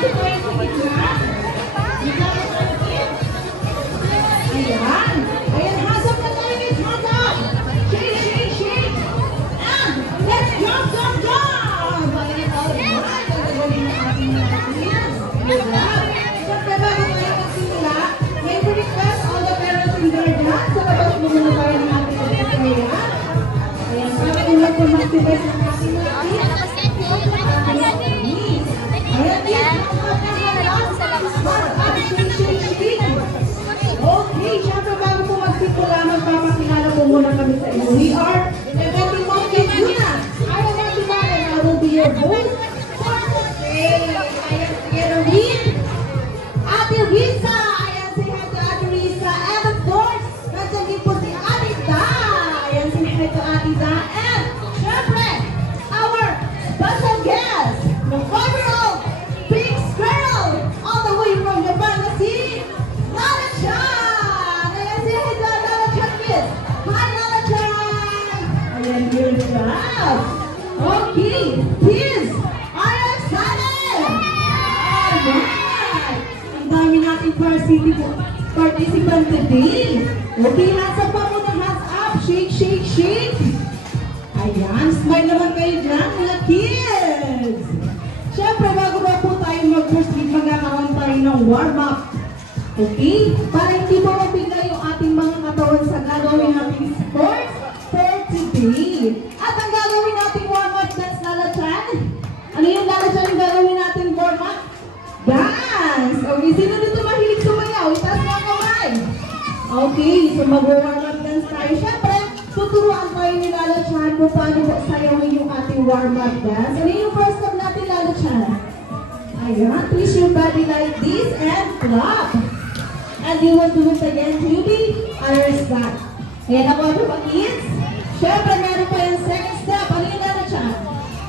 Dito tayo sa gitna. Gitna po tayo, kids. Ayan. Ayan, hasap na tayo, kids. Hands up. Shake, shake, shake. And let's jump, jump, jump. Ayan, alright. Gagawin na ating mga kids. Good job. Siyempre, bago tayo magsimula, may request all the parents and guardians. Sa labas mo muna tayo ng ating pagkakaya. Ayan, para ulat po mag-sibay ng ating mga kids. Okay, syempre bago po magsimula, magpapakilala po muna kami sa inyo. We are Eventi Monkey Yuna. I am Ate Mara and I will be your host for today. Ayan, together with Ate Risa. Ayan, say hi to Ate Risa. And of course, nandiyan din po si Ate Da. Ayan, say hi to Ate Da. And syempre, our special guest, the 5-year-old big squirrel, all the way from Japan, na si Lala-chan! Ayan, say hi to Lala-chan, kids! Hi, Lala-chan! Ayan, good job! Okay, kids, are you excited? Alright! Ang dami nating participant today. Okay, hands up pa muna, hands up! Shake, shake, shake! Ayan, smile naman kayo dyan, mga kids! Siyempre, bago ba po tayo mag-proceed, magkakaroon tayo ng warm-up. Okay? Para hindi po mabigla yung ating mga katawan sa gagawin nating sports for today. At ang gagawin nating warm-up, that's Lala-chan. Ano yung Lala-chan yung gagawin nating warm-up? Dance! Okay, sino dito mahilig sumayaw? Itaas mo ang kamay. Okay, so mag-warm-up dance tayo. Siyempre, tuturuan tayo ni Lala-chan kung paano sayawin yung ating warm-up dance. Ano yung first step natin, Lala-chan? Ayan, twist your body like this and clap. And you will do it again to the other side. Ayan ako, mga kids. Siyempre, meron pa yung second step. Ano yung Lala-chan?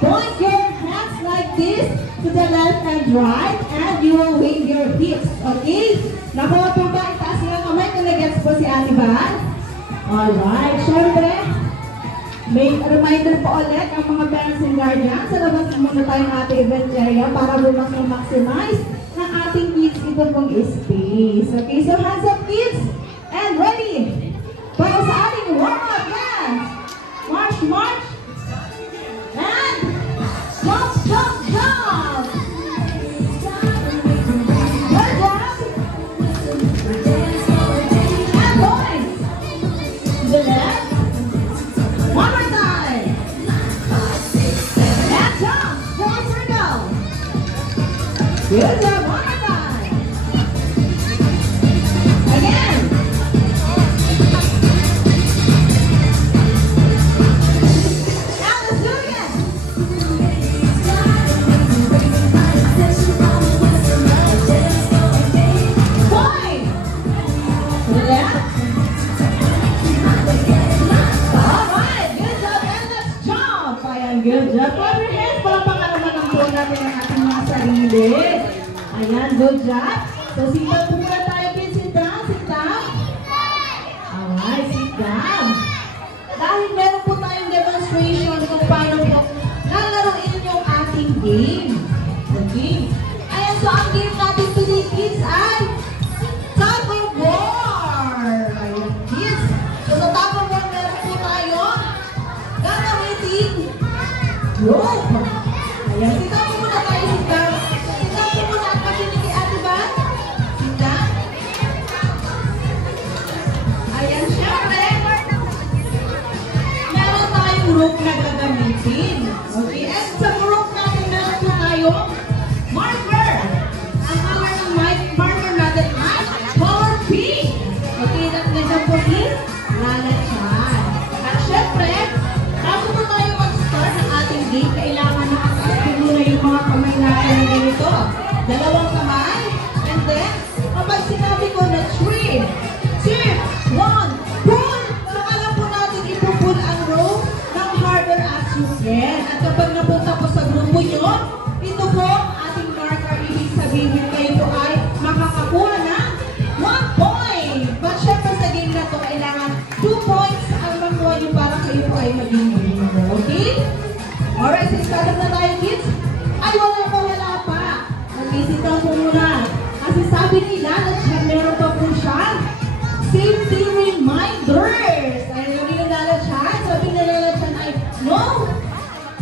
Point your hands like this to the left and right, and you will wave your hips. Okay? Nakuha po ba? Itaas yung kamay kung nag-gets po si Ate Van. Alright, syempre, may reminder po ulit ang mga parents and guardians. Sa labas muna tayong ating event area para maximize ng ating kids ito pong space. Okay, so hands up kids, and ready para sa ating warm-up dance. March, march, and jump, jump, jump. Good job. And boys, the left. One more time. And jump. One more go. Good job. One more time. Again. Now let's do it again. Point. To the left. Good job. Clap your hands. Palapakan naman po natin ang ating mga sarili. Ayan, good job. So, sit down po muna tayo, kids. Sit down, sit down. Alright, sit down. Dahil meron po tayong demonstration kung paano po lalaroin yung ating game. Okay? Ayan, so ang game natin today, kids, ay tug of war. Ayan, kids. So, sa tug of war, meron po tayo gagamitin rope. Ayan, sit down po muna tayo, sit down. Sit down po muna at pakinig kay Ate Van. Sit down. Ayan, syempre, meron tayong rope na gagamitin. Okay, at sa rope natin meron po tayong marker. Ang power ng marker natin ay power P. Okay, nandiyan po si Lala-chan. At syempre, bago po tayo mag-start ng ating game, kailangan nakasakit muna yung mga kamay natin na ganito. Dalawang kamay. And then, kapag sinabi ko na 3, 2, 1, pull! Saka lang po natin ipupull ang rope ng harder as you can. At kapag napunta po sa grupo nyo, ito po ating marker. Ibig sabihin kayo po ay makakakuha ng 1 point. But syempre sa game na to, kailangan 2 points ang makuha nyo para kayo po ay maging winner. Okay? Alright, so start na tayo, kids. Ay, wala pa. Okay, down po muna. Kasi sabi nila na meron pa po siya safety reminders. Ay, sabi nila na siya, sabi nila na siya ay no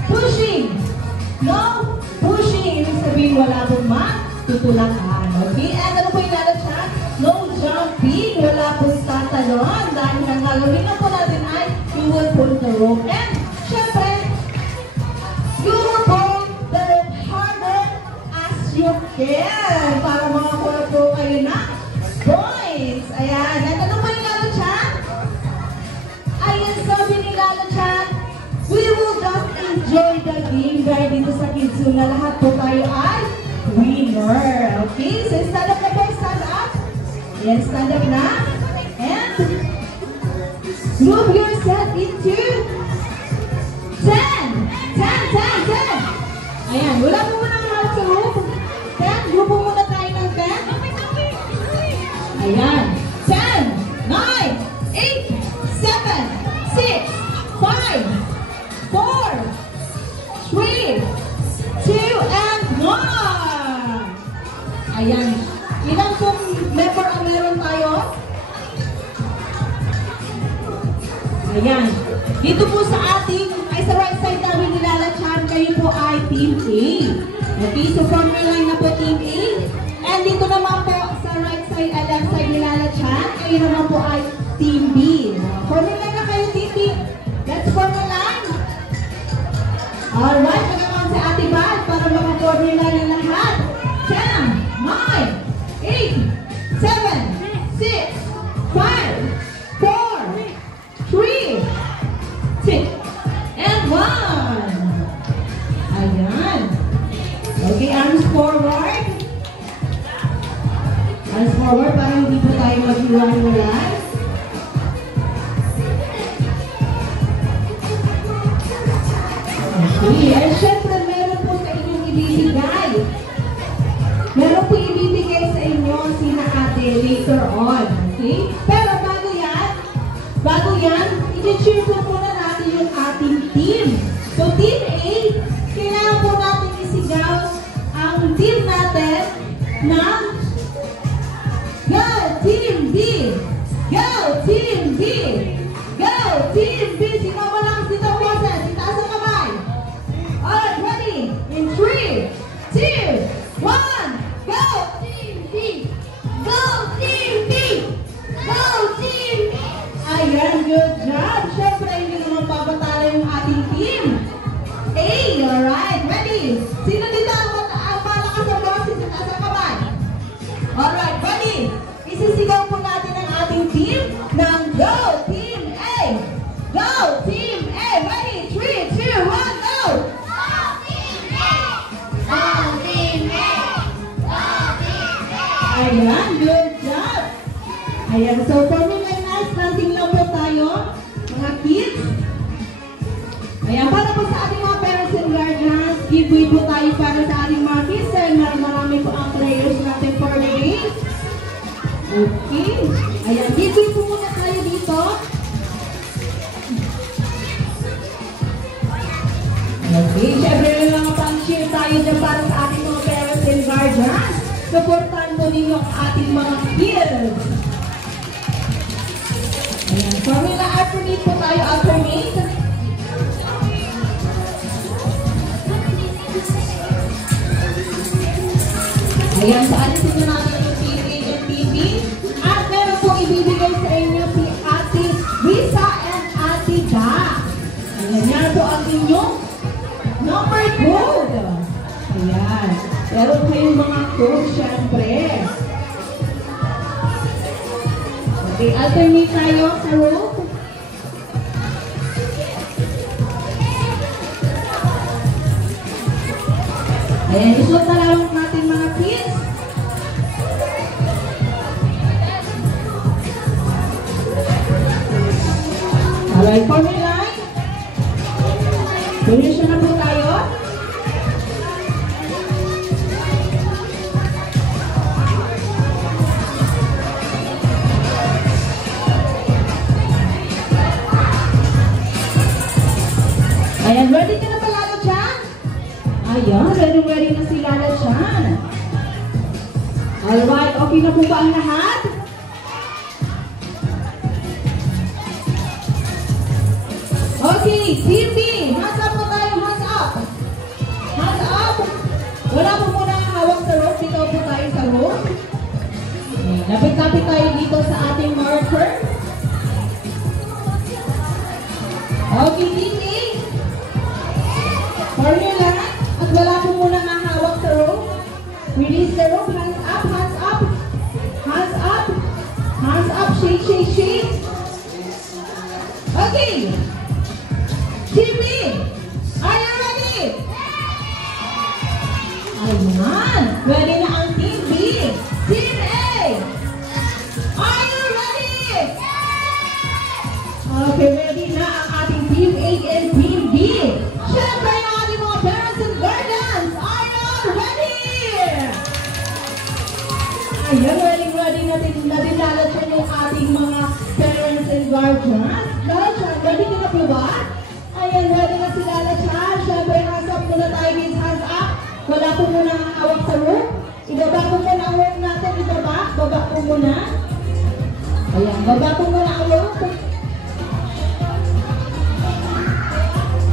pushing. No pushing. Ibig sabihin wala pong matutulakan. Okay? And ano po yung nila siya? No jumping. Wala po tatalon. Dahil ang gagawin na po natin ay you will pull the rope. And syempre, you will pull the rope harder as you can. Para makakuha po kayo na points. Ayan. At ano po yung Lalo Chan? Ayan, sabi ni Lalo Chan, we will just enjoy the game dahil dito sa Kids Zone na lahat po tayo ay winner. Okay? So stand up na po. Stand up. Yes, stand up na. And move yourself into 10. 10, 10, 10. Ayan, wala po muna mahal sa group. 10, grupo muna tayo ng 10. Ayan. 10, 9, 8, 7, 6, 5, 4, 3, 2, and 1. Ayan. Ilang pong member ang meron tayo? Ayan. Dito po sa ating, ay sa right side namin ni Lala Chan, kayo po ay Team A. Okay, so from your line na po Team A. And dito naman po sa right side at left side ni Lala Chan, kayo naman po ay Team B. Form your line na kayo Team B. Let's form your line. Alright, magkakaroon sa Ate Bad para makaform your line ng lahat. 10, 9, 8, 7, 6, 5, 4, 3, 2, and 1. Ayan. Okay, arms forward. Arms forward para hindi po tayo mag-iwan-iwan. Okay, and syempre meron po sa inyong ibibigay. Meron po ibibigay sa inyo sina Ate later on. Okay? Pero bago yan, i-cheer po muna natin yung ating team. So Team A, kailangan po natin isigaw ang team natin ng Go Team B! Go Team B! Go Team B! Sigaw mo lang dito po sa itaas ang kamay. Alright, ready? In 3, 2, 1, go Team B! Go Team B! Go Team B! Ayan, good job! Siyempre, hindi naman pabatala yung ating team. A, alright, ready? Sino dito ang malakas ang boses sa taas ang kamay? Alright, ready? Isisigaw po natin ang ating team ng Go Team A! Go Team A! Ready? 3, 2, 1, go! Go Team A! Go Team A! Go Team A! Ayan, good job! Ayan, so for me, standing lang po tayo, mga kids. Ayan, para po sa ating mga parents and guardians, giveaway po tayo para sa ating mga kids and marami po ang players natin for the day. Okay. Ayan, giveaway po muna tayo dito. Okay, syempre lang pang-share tayo dyan para sa ating mga parents and guardians. Supportan po ninyo ang ating mga kids. Ayan, formula alternate po tayo, alternate. Ayan, so alisin na natin yung Team A and Team B. At meron pong ibibigay sa inyo si Ate Risa and Ate Da. Ayan, yan po ang inyong number code. Ayan, meron po yung mga code, syempre. Okay, alternate tayo sa rope. Ayan, isuot na lang natin mga kids. Alright, form your line. Position na po tayo. Ayan, ready ka na ba, Lala Chan? Ayan, ready na si Lala Chan. Alright, okay na po ba ang lahat? Okay, Team B, hands up po tayo, hands up. Hands up. Wala po muna hawak sa rope, dito po tayo sa rope. Lapit-lapit tayo dito sa ating marker. Okay, Team A. For your lang, at wala po muna hawak sa rope. Release the rope, hands up, hands up. Hands up. Hands up, shake, shake, shake. Okay. Team B, are you ready? Ayan, ready na ang Team B. Team A, are you ready? Okay, ready na ang ating Team A and Team B. Siyempre ang ating mga parents and guardians, are you all ready? Ayan, ready natin lalatyan yung ating mga parents and guardians. Lalatyan, ready ka na po ba? Ayan, ready na si Lalatyan. Siyempre, hands up muna tayo, guys. Hands up. Wala po muna ang hawak sa rope. Ibaba po muna ang rope natin. Ibaba. Baba po muna. Ayan, baba po muna ang rope.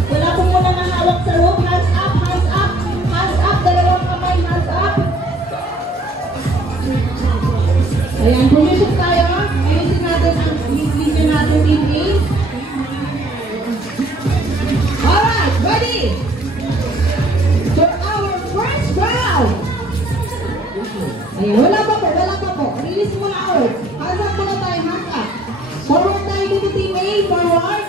Wala po muna ang hawak sa rope. Hands up, hands up. Hands up. Dalawang kamay, hands up. Ayan, pumisok tayo. Ayusin natin ang linya natin, Team A. Alright, ready? For our first round. Ayan, wala pa po. Release mo na out. Hands up muna tayo, hands up. Forward tayo dito, Team A. Forward.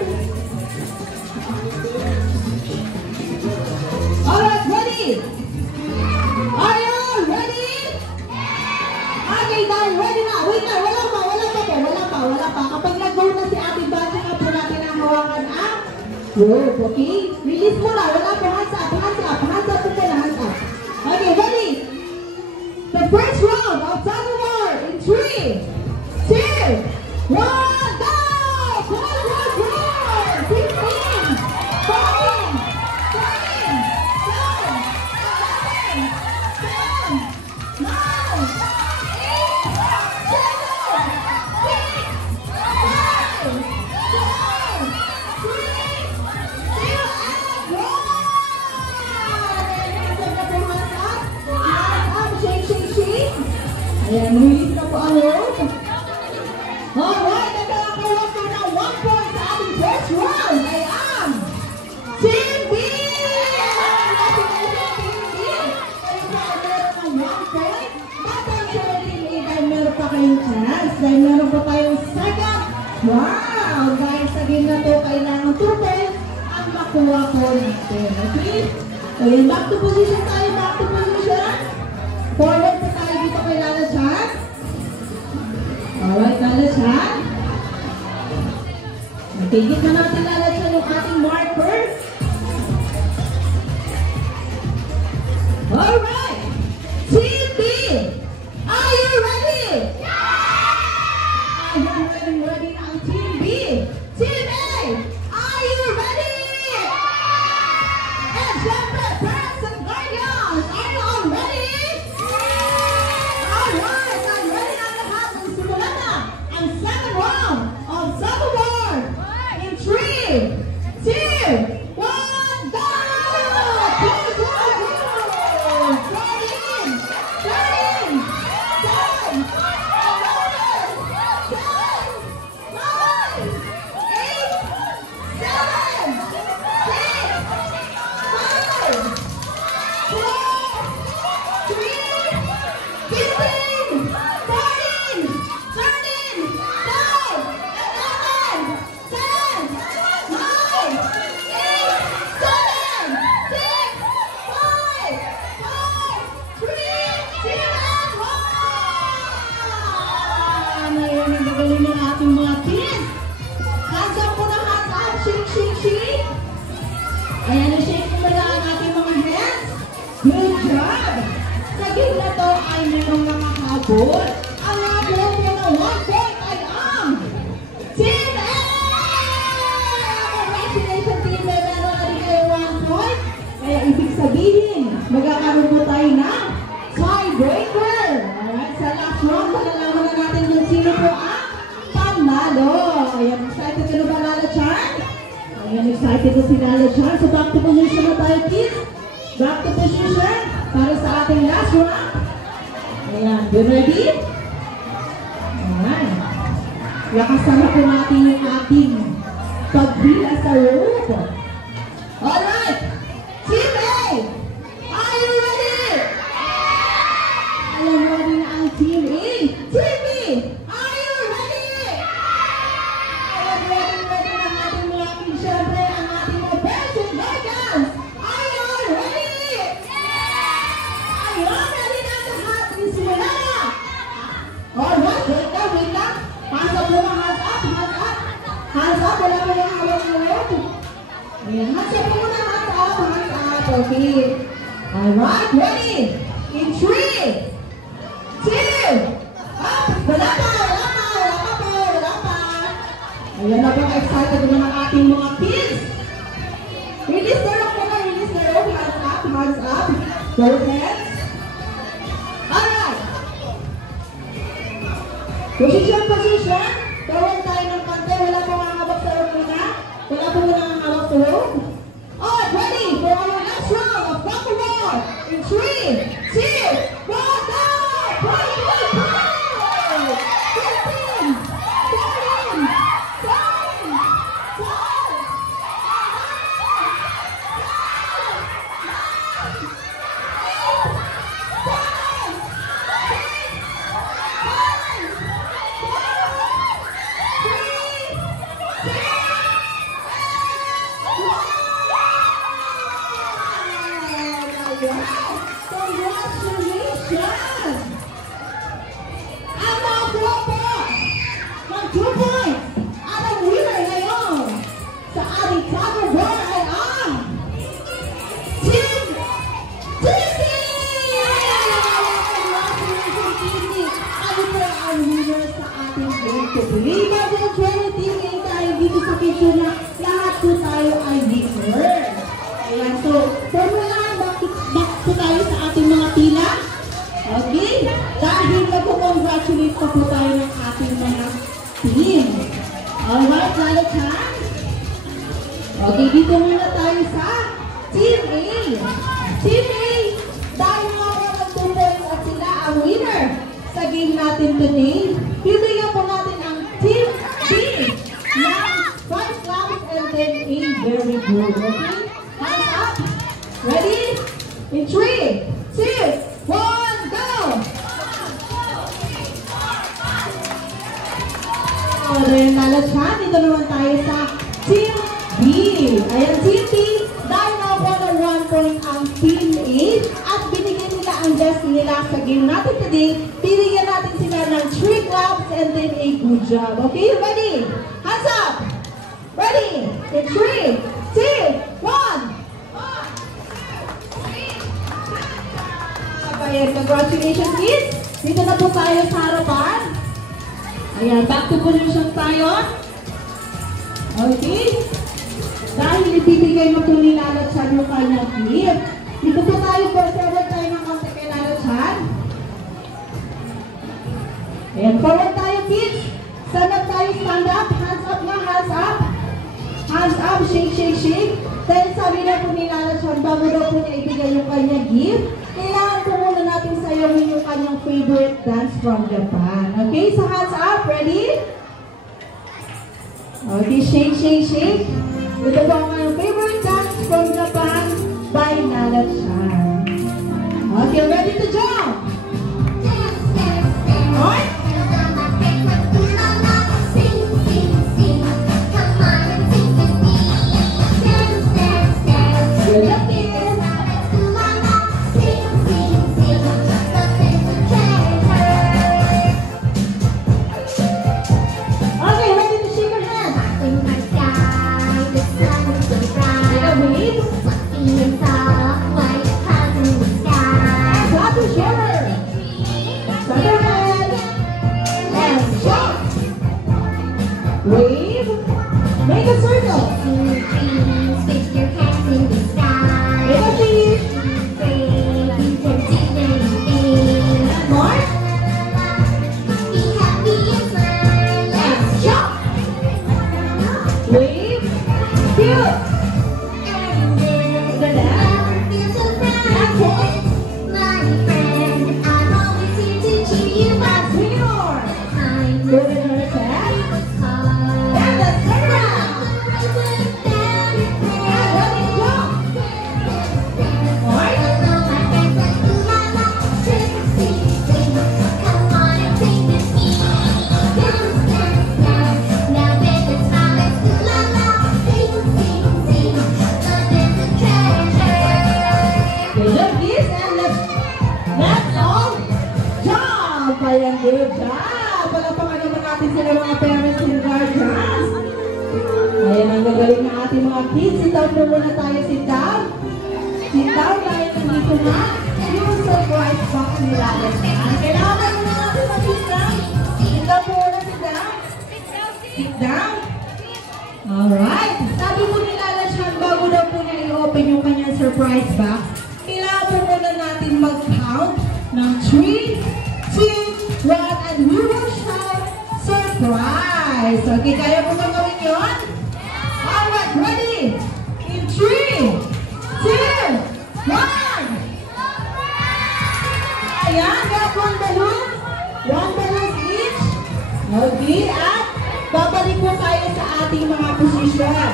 Alright, ready? Are you ready? Okay, dahil ready na. Wait na, wala pa. Kapag nag-go na si Ate Bacha, nga po natin ang hawakan ang rope, okay? Release mo na. Wala pa. Hands up. Hands up po muna. Hands up. Okay, ready? The first round of tug of war in 3, 2, 1, go! Tug of war! 15, 14, 13, 12, 11, 10, 9, 8, 7, 6, 5, 4, 3, ayan, release na po ang rope. Alright, nagkakaroon po ng 1 point sa ating first round. I am Team B! Team B! Kayo po ang meron ng 1 point. But I'm sure Team A dahil meron pa kayong chance. Dahil meron pa tayong second round. Dahil sa game na to, kailangan 2 points ang makuha ko natin. Okay? So yun, back to position tayo. Back to position. Forward pa tayo dito kay Lalatyan. Alright, Lalatyan. Natigit na natin Lalatyan yung ating marker. Alright! Team B! Are you ready? Yeah! Ayan, ready na ang Team B. Team A! Are you ready? Yeah! And syempre, parents and guardians, are you all ready? Alright, I'm ready na lahat. Magsimula na ang second round of tug of war. In 3, 2, 1, go! Tug of war! 13, 13, 10, 11, 10, 9, 1 point. Magkakaroon po tayo ng tiebreaker. Alright, sa excited na sila dyan. So back to position na tayo, kids. Back to position para sa ating last round. Ayan, you ready? Ayan. Lakasan na po natin yung ating pagbila sa rope. Alright! Team A! Are you ready? Alam mo rin na ang Team A. Team B! Are you ready? Ayan, ready na ating malaking syempre ang ating mga Belgian Dragons. Are you ready? Ayan, ready na ang lahat. Isimula na! Alright, wait lang. Hands up naman, hands up, hands up. Hands up, wala mo yung hawak na rope. Ayan, hands up muna, hands up, hands up. Okay. Alright, ready? In 3, 2, up! Wala pa. Ayan na bang excited ng ating mga kids? Release the rope muna, release the rope. Hands up. Both hands. Alright. Position. Gawin tayo ng kante. Wala pong hawak sa rope muna. Wala pong muna hawak sa rope. Alright, ready for our next round of Buckle War. In 3, 2, 1, go! Play! Congratulations! Ang mga grupo ng 2 points at ang winner ngayon sa ating cover board ay ang Team TC! Congratulations, TC! Ano po ang winner sa ating game today? Bagay 20 team A tayo dito sa picture na lahat po tayo ay winner. Ayan, so formula back po tayo sa ating mga pila. Okay? Dahil nag-congratulate pa po tayo ng ating mga team. Alright, Lalot Han? Okay, dito muna tayo sa Team A. Team A, dahil nga po ng 2 points at sila ang winner sa game natin today, bibigyan po natin ang Team B ng 5 laps and then a very good. Okay? Hands up. Ready? In 3, 2, 1, go! Alright, Lalot Han, dito naman tayo sa Team B. Ayan, Team B, dahil na po ng 1 point ang Team A at binigyan nila ang best nila sa game natin today, bibigyan natin sila ng 3 claps and then a good job. Okay, ready? Hands up! Ready? In 3, 2, 1, ayan, congratulations kids! Dito na po tayo sa harapan. Ayan, back to position tayo. Okay? Dahil ibibigay mo po ni Lalot Han yung kanyang gift. Dito po tayo, forward tayo ng konti kay Lalot Han. Ayan, forward tayo kids. Stand up tayo, stand up. Hands up na, hands up. Hands up, shake, shake, shake. Dahil sabi na po ni Lalot Han, bago daw po niya ibigay yung kanyang gift, kailangan po muna natin sayawin yung kanyang favorite dance from Japan. Okay, so hands up, ready? Okay, shake, shake, shake. Ito po ang kanyang favorite dance from Japan by Lalot Han. Okay, ready to jump? Alright? Share. Ayan, good job! Palapakan naman natin sila mga parents and guardians. Ayan, ang gagaling ng ating mga kids. Sit down po muna tayo, sit down. Sit down tayo nandito na. Yung surprise box nila. Kailangan mo natin mag-sit down. Sit down po muna, sit down. Sit down. Alright. Sabi po nila siya, bago daw po niya i-open yung kanyang surprise box, kailangan po muna natin mag-count ng 3, 2, 1, and we will shout surprise. Okay, kaya po ba gawin yun? Alright, ready? In 3, 2, 1. Ayan, got one balloon. One balloon each. Okay, at babalik po tayo sa ating mga posisyon.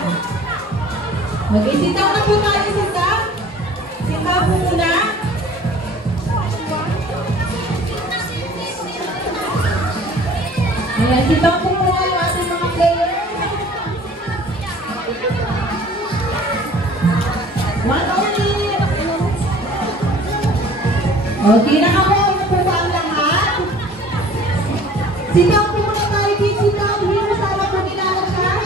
Okay, sit down na po tayo, sit down. Sit down po muna. Ayan, sit down po muna yung ating mga players. One only. Okay, nakakuha na po ba ang lahat? Sit down po muna tayo, kids. Sit down. Here, sana po nilalagyan.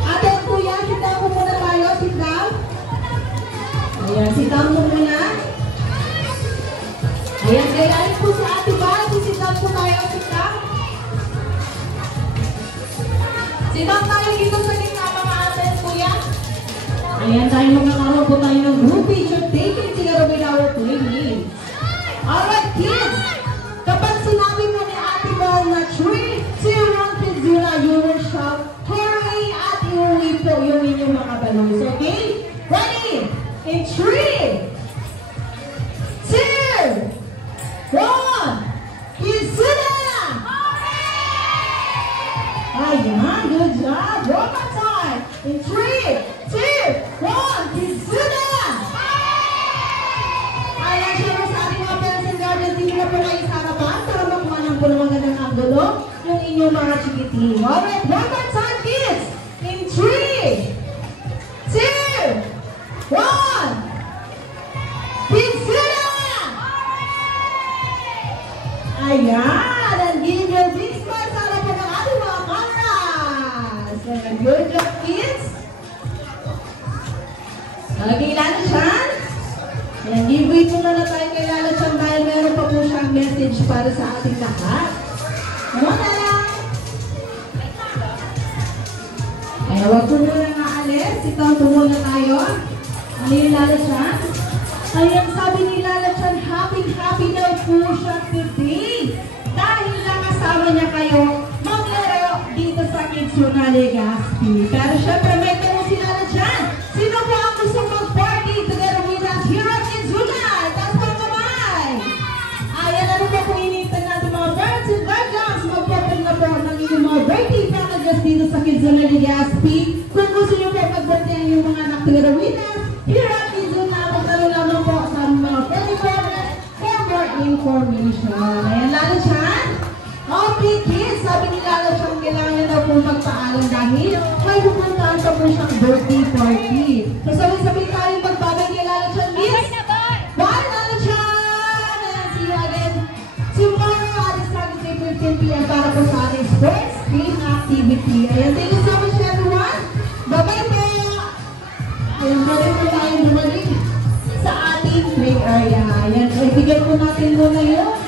Ate at kuya, sit down po muna tayo. Sit down. Ayan, sit down po muna. Ayan, gayahin po si Ate Val. Sit down po tayo. Sit down. Sit down tayo dito sa gitna mga ate at kuya. Ayan, tayo magkakaroon po tayo ng group picture taken together with our playmates. Alright, kids. Kapag sinabi mo ni Ate Val na 3, 2, 1, Kizuna, you will shout, hooray! At iuwi po yung inyong mga balloons. Okay? Ready? In 3, 2, 1, Kizuna! Ayan, good job. One more time. In 3, 2, 1, Kizuna! Ayan, syempre sa ating mga parents and guardians, hindi na po kayo sa harapan para makuha ng po ng magandang anggulo yung inyong mga chikiting. Alright, one more time, kids. In 3, 2, 1, Kizuna! Ayan, and give your big smile sa harapan ng ating mga cameras. And good job, kids. Okay, Lala Chan. Ayan, give-away po na tayo kay Lala Chan dahil meron pa po siyang message para sa ating lahat. Ano na lang? Kaya huwag po muna nga alis. Ikaw po muna tayo. Ano yung Lala Chan? Ayan, sabi ni Lala Chan, happy daw po siya today. Dahil nakasama niya kayo maglaro dito sa Kizuna Legazpi. Pero syempre may tanong si Lala Chan. Sino po ang gusto mag-party together with us here at Kizuna? Taas po ang kamay. Ayan, ano po kung initan natin mga parents and guardians? Mag-open na po ng inyong mga birthday packages dito sa Kizuna Legazpi. Kung gusto niyo po mag-birthday ang inyong mga anak together with us here at Kizuna, magtalo lamang po sa mga birthday packages for more information. Ayan, Lala Chan. Okay, kids, sabi ni Lala Chan, kailangan na po magpaalam dahil may pupuntaan pa po siyang birthday party. So, sabi tayo magbabay kay Lala Chan, kids. Bye, Lala Chan! And see you again tomorrow at Saturday, 15 p.m. para po sa ating sports team activity. Ayan, thank you so much, everyone. Bye-bye po! Ayan, pwede po tayo bumalik sa ating play area. Ayan, ibigay po natin muna yun.